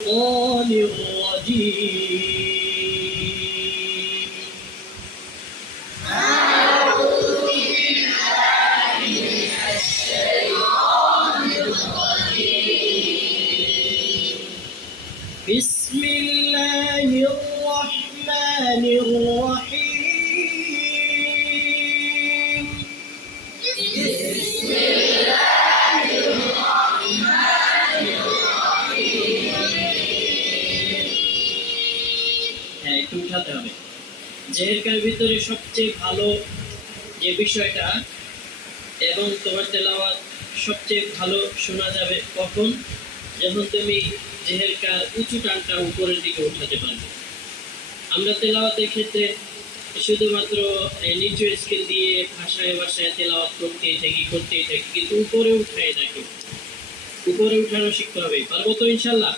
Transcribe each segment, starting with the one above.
الشيطان الرجيم بسم الله الرحمن الرحيم بسم الله الرحمن الرحيم একটু উঠাতে হবে। জেহেরকার ভিতরে সবচেয়ে ভালো যে বিষয়টা এবং তোমার তেলাওয়াত সবচেয়ে ভালো শোনা যাবে কখন, যখন তুমি জেহেরকার উঁচু টানটা উপরের দিকে উঠাতে পারবে। আমরা তেলাওয়াতের ক্ষেত্রে শুধুমাত্র নিচু স্কেল দিয়ে ভাষায় ভাষায় তেলাওয়াত করতেই থাকি কিন্তু উপরে উঠাই না, কেউ উপরে উঠানো শিখতে হবে। পারবো তো ইনশাল্লাহ?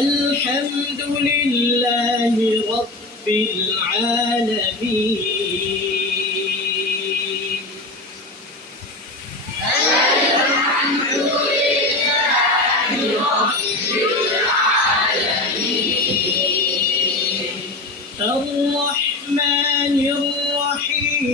আলহামদুলিল্লাহি রাব্বিল আলামিন। আলহামদুলিল্লাহি রাব্বিল আলামিন। আর-রাহমানির রহিম।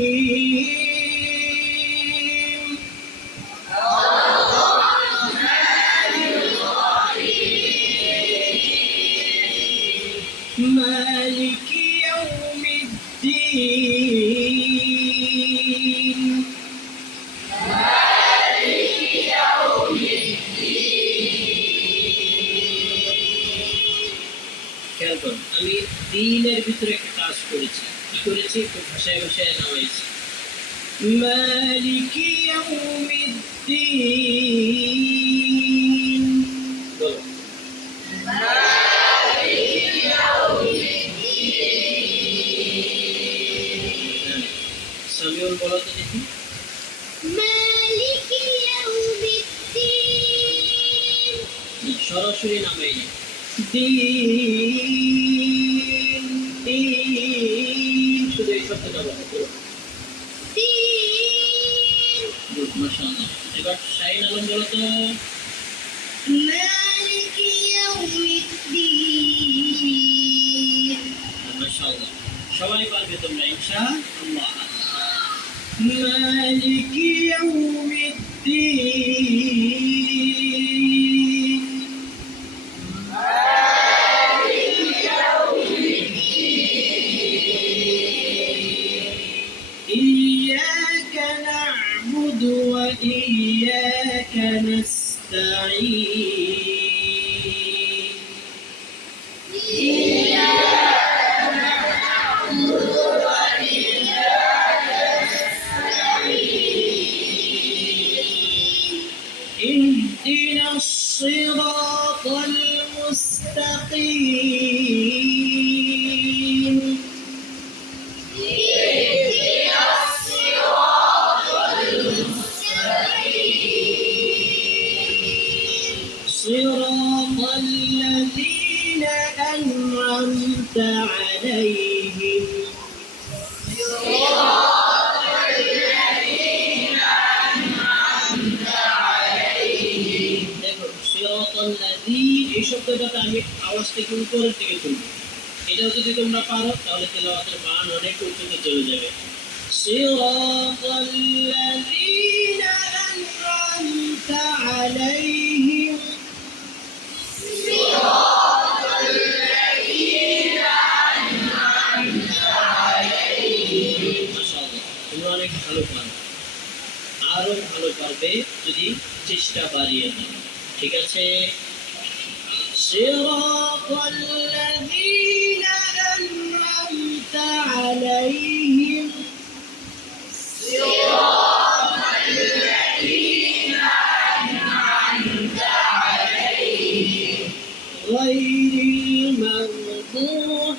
مالك يوم الدين। مالك يوم الدين। খেয়াল করুন, আমি দিনের ভিতরে একটা কাজ করেছি। কি করেছি? একটু ভাষায় ভাষায় নামাইছি। মালিক ইয়াউমিদ্দিন। বলো। সামিউল বলো তো দেখি। মালিক ইয়াউমিদ্দিন। সরাসরি নামাই না। দিন দিন, শুধু এই শব্দটা বলো। দিন। গুড, মাশাআল্লাহ। এবার শাহিন আলম বলো তো। মালিক ইয়াউমিদ্দিন। মাশাআল্লাহ, সবাই পারবে তোমরা ইনশাআল্লাহ। مالك يوم الدين। مالك يوم الدين. إياك نعبد وإياك نستعين. إياك نعبد وإياك اهدنا الصراط المستقيم. اهدنا الصراط المستقيم. صراط الذين أنعمت عليهم. এই শব্দটাতে আমি আওয়াজ থেকে উপরের দিকে তুলব। এটাও যদি তোমরা পারো তাহলে তেলাওয়াতের মান অনেক উঁচুতে চলে যাবে। সিরাতাল্লাযীনা আন'আমতা আলাইহিম। সিরাতাল্লাযীনা আন'আমতা আলাইহিম। মাশাআল্লাহ, তোমরা অনেক ভালো পারো, আরো ভালো পারবে যদি চেষ্টা বাড়িয়ে দাও। ঠিক আছে? صراط الذين أنعمت عليهم. صراط الذين أنعمت عليهم غير المغضوب